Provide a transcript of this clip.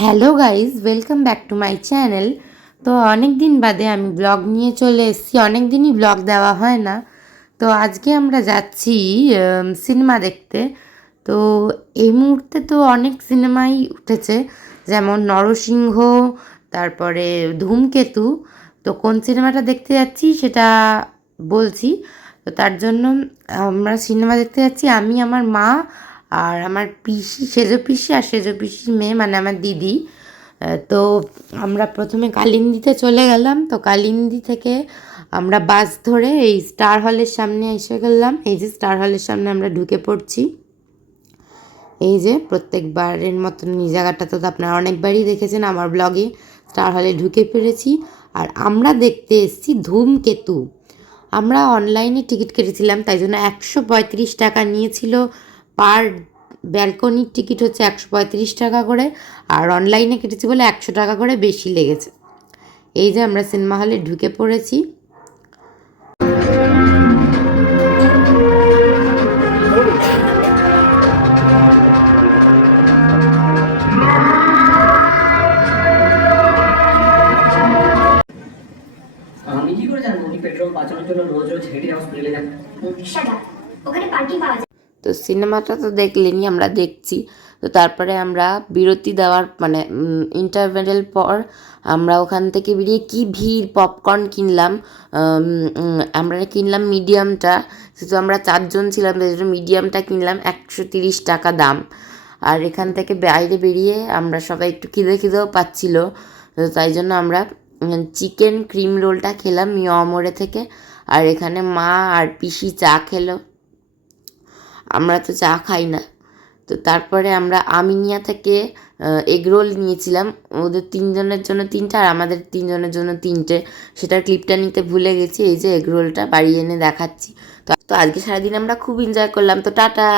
Hello guys, welcome back to my channel. তো অনেক দিন বাদে আমি ব্লগ নিয়ে চলে এসেছি। অনেক দিনই ব্লগ দেওয়া হয় না। তো আজকে আমরা যাচ্ছি সিনেমা দেখতে। তো এই মুহূর্তে তো অনেক সিনেমাই উঠেছে, যেমন নরসিংহ, তারপরে ধূমকেতু। তো কোন সিনেমাটা দেখতে যাচ্ছি সেটা বলছি। তো তার জন্য আমরা সিনেমা দেখতে যাচ্ছি, আমি, আমার মা আর আমার পিসি, সেজো পিসি আর সেজো পিসির মেয়ে মানে আমার দিদি। তো আমরা প্রথমে কালিন্দিতে চলে গেলাম। তো কালিন্দি থেকে আমরা বাস ধরে এই স্টার হলের সামনে এসে গেলাম। এই যে স্টার হলের সামনে আমরা ঢুকে পড়ছি। এই যে প্রত্যেকবারের মতন এই জায়গাটা তো আপনারা অনেকবারই দেখেছেন আমার ব্লগে। স্টার হলে ঢুকে পড়েছি আর আমরা দেখতে এসেছি ধূমকেতু। আমরা অনলাইনে টিকিট কেটেছিলাম, তাই জন্য 135 টাকা নিয়েছিল পার ব্যালকনির টিকিট হচ্ছে 135 টাকা করে, আর অনলাইনে কেটেছি বলে 100 টাকা করে বেশি লেগেছে। এই যে আমরা সিনেমা হলে ঢুকে পড়েছি। আমি কি করে জানবো উনি পেট্রোল বাঁচানোর জন্য রোজ রোজ হেঁটে হসপিটালে যান? ওখানে পার্টি পাওয়া যায়। তো সিনেমাটা তো দেখলেনি, আমরা দেখছি। তো তারপরে আমরা বিরতি দেওয়ার মানে ইন্টারভেলের পর আমরা ওখান থেকে বেরিয়ে কি ভিড়, পপকর্ন কিনলাম। আমরা কিনলাম মিডিয়ামটা, যেহেতু আমরা 4 জন ছিলাম তাই জন্য মিডিয়ামটা কিনলাম, 130 টাকা দাম। আর এখান থেকে বাইরে বেরিয়ে আমরা সবাই একটু খিদেও পাচ্ছিল, তো তাই জন্য আমরা চিকেন ক্রিম রোলটা খেলাম মিয়ামোড়ে থেকে। আর এখানে মা আর পিসি চা খেলো, আমরা তো চা খাই না। তো তারপরে আমরা আমিনিয়া থেকে এগরোল নিয়েছিলাম, ওদের 3 জনের জন্য 3টা আর আমাদের 3 জনের জন্য 3টে। সেটার ক্লিপটা নিতে ভুলে গেছি। এই যে এগরোলটা বাড়ি এনে দেখাচ্ছি। তো আজকে সারাদিন আমরা খুব এনজয় করলাম। তো টাটা।